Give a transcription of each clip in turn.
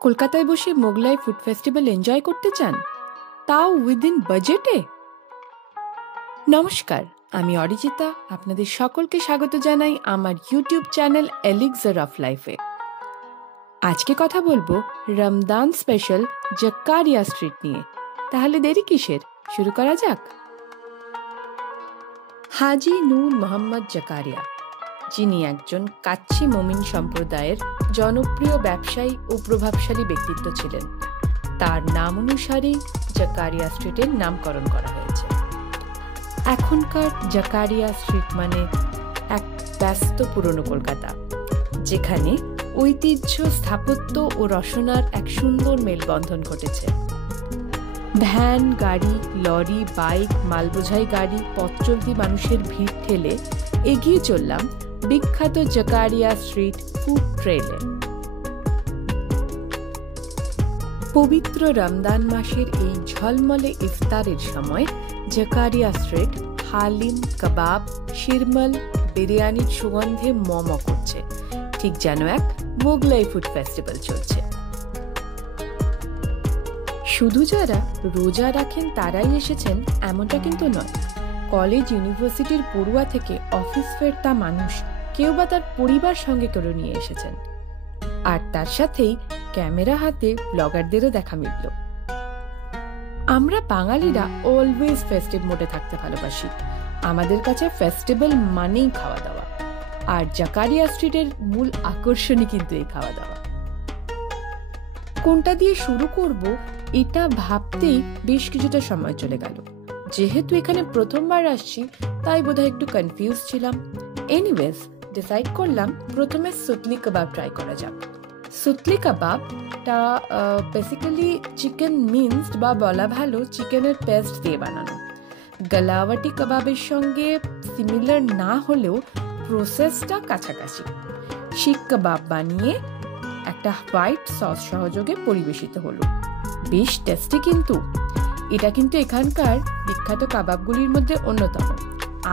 কলকাতায় বসে Mughlai food festival enjoy করতে চান, তাও উইদিন বাজেটে? নমস্কার, আমি অরিজিতা। আপনাদের সকলকে স্বাগত জানাই আমার ইউটিউব চ্যানেল এলিক্সার অফ লাইফে। আজকে কথা বলবো রমদান স্পেশাল জাকারিয়া স্ট্রিট নিয়ে। তাহলে দেরি কিসের, শুরু করা যাক। হাজি নূর মোহাম্মদ জাকারিয়া, যিনি একজন কাচ্চি মোমিন সম্প্রদায়ের জনপ্রিয় ব্যবসায়ী ও প্রভাবশালী ব্যক্তিত্ব ছিলেন, তার নাম অনুসারেই জাকারিয়া স্ট্রিটের নামকরণ করা হয়েছে। এখনকার জাকারিয়া স্ট্রিট মানে এক ব্যস্ত পুরনো কলকাতা, যেখানে ঐতিহ্য, স্থাপত্য ও রসনার এক সুন্দর মেলবন্ধন ঘটেছে। ভ্যান, গাড়ি, লরি, বাইক, মালবোঝাই গাড়ি, পথচলতি মানুষের ভিড় ঠেলে এগিয়ে চললাম বিখ্যাত জাকারিয়া স্ট্রিট ফুড ট্রেলে। পবিত্র রমদান মাসের এই ঝলমলে ইফতারের সময় জাকারিয়া স্ট্রিট হালিম, কাবাব, শিরমাল, বিরিয়ানির সুগন্ধে মম করছে, ঠিক যেন এক মোগলাই ফুড ফেস্টিভ্যাল চলছে। শুধু যারা রোজা রাখেন তারাই এসেছেন এমনটা কিন্তু নয়। কলেজ, ইউনিভার্সিটির পড়ুয়া থেকে অফিস ফেরতা মানুষ, কেউ বা তার পরিবার সঙ্গে করে নিয়ে এসেছেন। আর তার সাথেই ক্যামেরা হাতে ব্লগারদেরও দেখা মিলল। আমরা বাঙালিরা অলওয়েজ ফেস্টিভ মোডে থাকতে ভালোবাসি। আমাদের কাছে ফেস্টিভ্যাল মানেই খাওয়া দাওয়া, আর জাকারিয়া স্ট্রিটের মূল আকর্ষণই কিন্তু এই খাওয়া দাওয়া। কোনটা দিয়ে শুরু করব এটা ভাবতেই বেশ কিছুটা সময় চলে গেল। যেহেতু এখানে প্রথমবার আসছি, তাই বোধহয় একটু কনফিউজ ছিলাম। এনিওয়েজ, ডিসাইড করলাম প্রথমে সুতলি কাবাব ট্রাই করা যাক। সুতলি কাবাবটা বেসিক্যালি চিকেন মিন্সড বা বলা ভালো চিকেনের পেস্ট দিয়ে বানানো। গলাওয়াটি কাবাবের সঙ্গে সিমিলার না হলেও প্রসেসটা কাছাকাছি। শিক কাবাব বানিয়ে একটা হোয়াইট সস সহযোগে পরিবেশিত হলো। বেশ টেস্টি কিন্তু। এটা কিন্তু এখানকার বিখ্যাত কাবাবগুলির মধ্যে অন্যতম।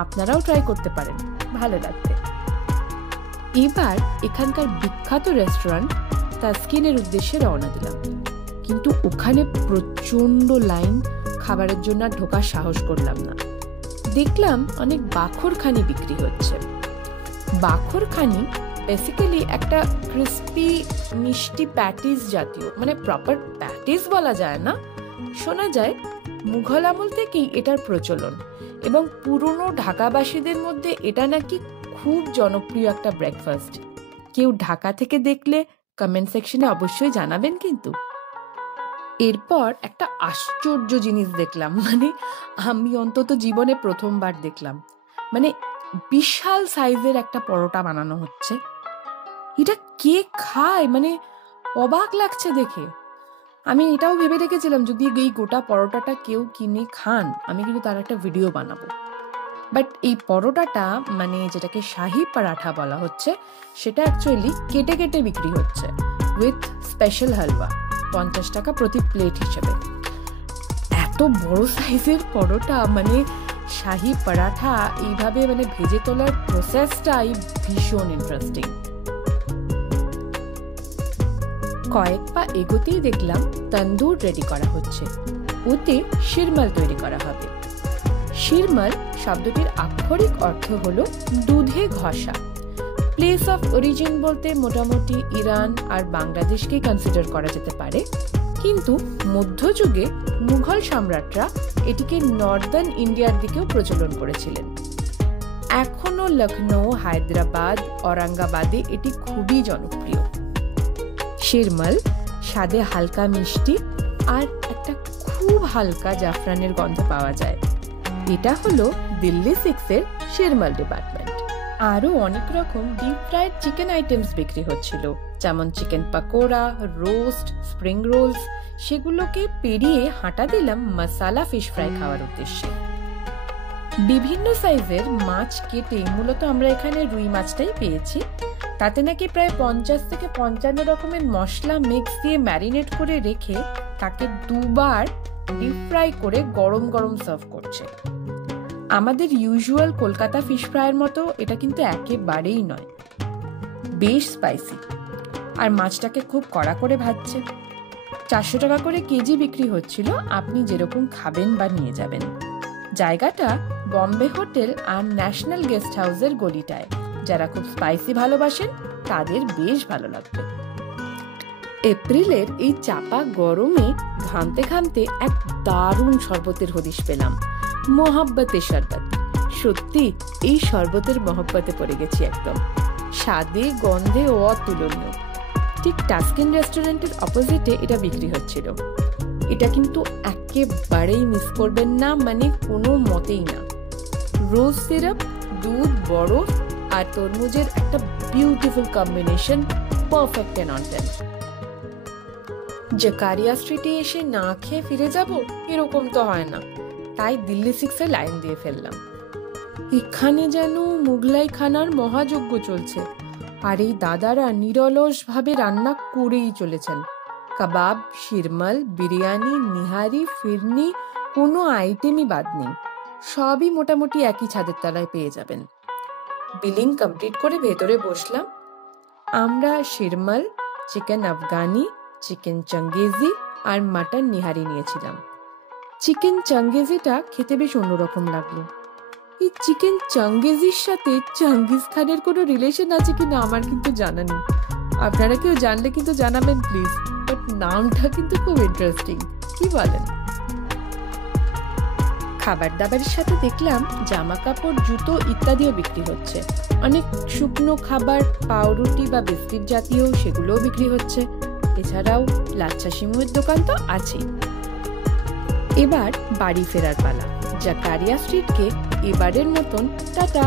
আপনারাও ট্রাই করতে পারেন, ভালো লাগবে। এবার এখানকার বিখ্যাত রেস্টুরেন্ট তাসকিনের উদ্দেশ্যে রওনা দিলাম, কিন্তু ওখানে প্রচন্ড লাইন, খাবারের জন্য ঢোকার সাহস করলাম না। দেখলাম অনেক বাখরখানি বিক্রি হচ্ছে। বাখরখানি বেসিক্যালি একটা ক্রিস্পি মিষ্টি প্যাটিস জাতীয়, মানে প্রপার প্যাটিস বলা যায় না। শোনা যায় মুঘল আমল থেকেই এটার প্রচলন, এবং পুরনো ঢাকাবাসীদের মধ্যে এটা নাকি খুব জনপ্রিয় একটা ব্রেকফাস্ট। কেউ ঢাকা থেকে দেখলে কমেন্ট সেকশনে অবশ্যই জানাবেন কিন্তু। এরপর একটা আশ্চর্য জিনিস দেখলাম, মানে আমি অন্তত জীবনে প্রথমবার দেখলাম। মানে বিশাল সাইজের একটা পরোটা বানানো হচ্ছে। এটা কে খায়, মানে অবাক লাগছে দেখে। আমি এটাও ভেবে রেখেছিলাম যদি এই গোটা পরোটাটা কেউ কিনে খান, আমি কিন্তু তার একটা ভিডিও বানাবো। বাট এই পরোটাটা, মানে যেটাকে শাহি পরাঠা বলা হচ্ছে, সেটা অ্যাকচুয়ালি কেটে কেটে বিক্রি হচ্ছে উইথ স্পেশাল হালুয়া, 50 টাকা প্রতি প্লেট হিসেবে। এত বড় সাইজের পরোটা, মানে শাহি পরাঠা এইভাবে মানে ভেজে তোলার প্রসেসটাই ভীষণ ইন্টারেস্টিং। কয়েক পা এগোতেই দেখলাম তন্দুর রেডি করা হচ্ছে, ওতে শিরমাল তৈরি করা হবে। শিরমাল শব্দটির আক্ষরিক অর্থ হলো দুধে ঘষা। প্লেস অফ অরিজিন বলতে মোটামুটি ইরান আর বাংলাদেশকেই কনসিডার করা যেতে পারে, কিন্তু মধ্যযুগে মুঘল সম্রাটরা এটিকে নর্দার্ন ইন্ডিয়ার দিকেও প্রচলন করেছিলেন। এখনো লখনৌ, হায়দ্রাবাদ, ঔরঙ্গাবাদে এটি খুবই জনপ্রিয়। শিরমাল স্বাদে হালকা মিষ্টি আর একটা খুব হালকা জাফরানের গন্ধ পাওয়া যায়। এটা হলো দিল্লি 6-এর শিরমাল ডিপার্টমেন্ট। আরো অনেক রকম ডিপ ফ্রাইড চিকেন আইটেমস বিক্রি হচ্ছিল, যেমন chicken pakora, roast, spring rolls. সেগুলোকে পেরিয়ে হাঁটা দিলাম মশালা ফিশ ফ্রাই খাওয়ার উদ্দেশ্যে। বিভিন্ন সাইজের মাছ কেটে মূলত আমরা এখানে রুই মাছটাই পেয়েছি। তাতে নাকি প্রায় 50 থেকে 55 রকমের মশলা মিক্স দিয়ে ম্যারিনেট করে রেখে তাকে দুবার ডিপ ফ্রাই করে গরম গরম সার্ভ করছে। আমাদের ইউজুয়াল কলকাতা ফিশ ফ্রাইয়ের মতো এটা কিন্তু একেবারেই নয়, বেশ স্পাইসি। আর মাছটাকে খুব কড়া করে ভাজছে। 400 টাকা করে কেজি বিক্রি হচ্ছিল, আপনি যেরকম খাবেন বা নিয়ে যাবেন। জায়গাটা বম্বে হোটেল আর ন্যাশনাল গেস্ট হাউসের গলিটায়। যারা খুব স্পাইসি ভালোবাসেন তাদের বেশ ভালো লাগবে। এপ্রিলের এই চাপা গরমে ঘামতে ঘামতে এক দারুণ শরবতের হদিশ পেলাম, মোহাব্বতের শরবত। সত্যি এই শরবতের মহব্বতে পড়ে গেছি একদম। স্বাদে গন্ধে অতুলনীয়। ঠিক টাস্কিন রেস্টুরেন্টের অপোজিটে এটা বিক্রি হচ্ছিল। এটা কিন্তু একেবারেই মিস করবেন না, মানে কোনো মতেই না। রোজ সিরাপ, দুধ, বরফ আর তরমুজের একটা beautiful combination, perfect and on ten. Zakaria স্ট্রিটে এসে না খেয়ে ফিরে যাব এরকম তো হয় না, তাই দিল্লি 6-এ লাইন দিয়ে ফেললাম। এখানে যেন মুঘলাই খানার মহাযজ্ঞ চলছে, আর এই দাদারা নিরলস ভাবে রান্না করেই চলেছেন। কাবাব, শিরমাল, বিরিয়ানি, নিহারি, ফিরনি, কোনো আইটেমই বাদ নেই। সবই মোটামুটি একই ছাদের তলায় পেয়ে যাবেন। বিলিং কমপ্লিট করে ভেতরে বসলাম। আমরা শিরমাল, চিকেন আফগানি, চিকেন চাঙ্গেজি আর মাটন নিহারি নিয়েছিলাম। চিকেন চাঙ্গেজিটা খেতে বেশ অন্যরকম লাগলো। এই চিকেন চাঙ্গেজির সাথে চাঙ্গিজ খানের কোনো রিলেশন আছে কিনা আমার কিন্তু জানা নেই। আপনারা কেউ জানলে কিন্তু জানাবেন প্লিজ, বাট নামটা কিন্তু খুব ইন্টারেস্টিং, কি বলেন? খাবার দাবারের সাথে দেখলাম জামা কাপড়, জুতো ইত্যাদিও বিক্রি হচ্ছে। অনেক শুকনো খাবার, পাউরুটি বা বিস্কিট জাতীয়, সেগুলোও বিক্রি হচ্ছে। এছাড়াও লাচ্ছা সিমুয়ের দোকান তো আছেই। এবার বাড়ি ফেরার পালা। জাকারিয়া স্ট্রিটকে এবারের মতন টাটা।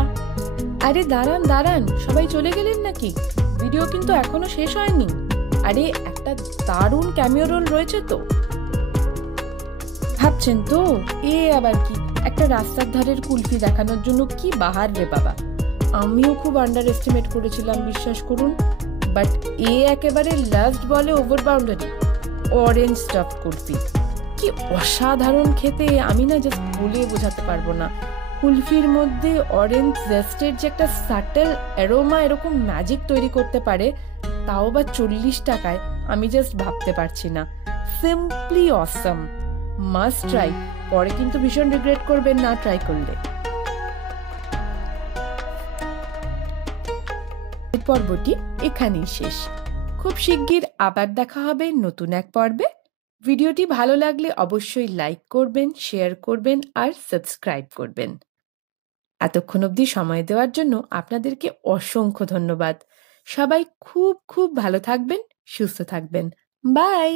আরে দাঁড়ান দাঁড়ান, সবাই চলে গেলেন নাকি? ভিডিও কিন্তু এখনো শেষ হয়নি। আরে একটা দারুণ ক্যামিও রোল রয়েছে তো। ভাবছেন তো এ আবার কি, একটা রাস্তার ধারের কুলফি দেখানোর জন্য কি বাহার রে বাবা। আমিও খুব আন্ডার এস্টিমেট করেছিলাম, বিশ্বাস করুন। বাট এ একেবারে লাস্ট বলে over boundary. Orange staff kulfi কি অসাধারণ খেতে, আমি না জাস্ট বলে বোঝাতে পারবো না। কুলফির মধ্যে অরেঞ্জ জেস্টের যে একটা সাটেল অ্যারোমা এরকম ম্যাজিক তৈরি করতে পারে, তাও বা 40 টাকায়, আমি জাস্ট ভাবতে পারছি না। Simply awesome, must try. পরে কিন্তু ভীষণ রিগ্রেট করবেন না ট্রাই করলে। পর্বটি এখানেই শেষ। খুব শিগগির আবার দেখা হবে নতুন এক পর্বে। ভিডিওটি ভালো লাগলে অবশ্যই লাইক করবেন, শেয়ার করবেন আর সাবস্ক্রাইব করবেন। এতক্ষণ অবধি সময় দেওয়ার জন্য আপনাদেরকে অসংখ্য ধন্যবাদ। সবাই খুব খুব ভালো থাকবেন, সুস্থ থাকবেন। বাই।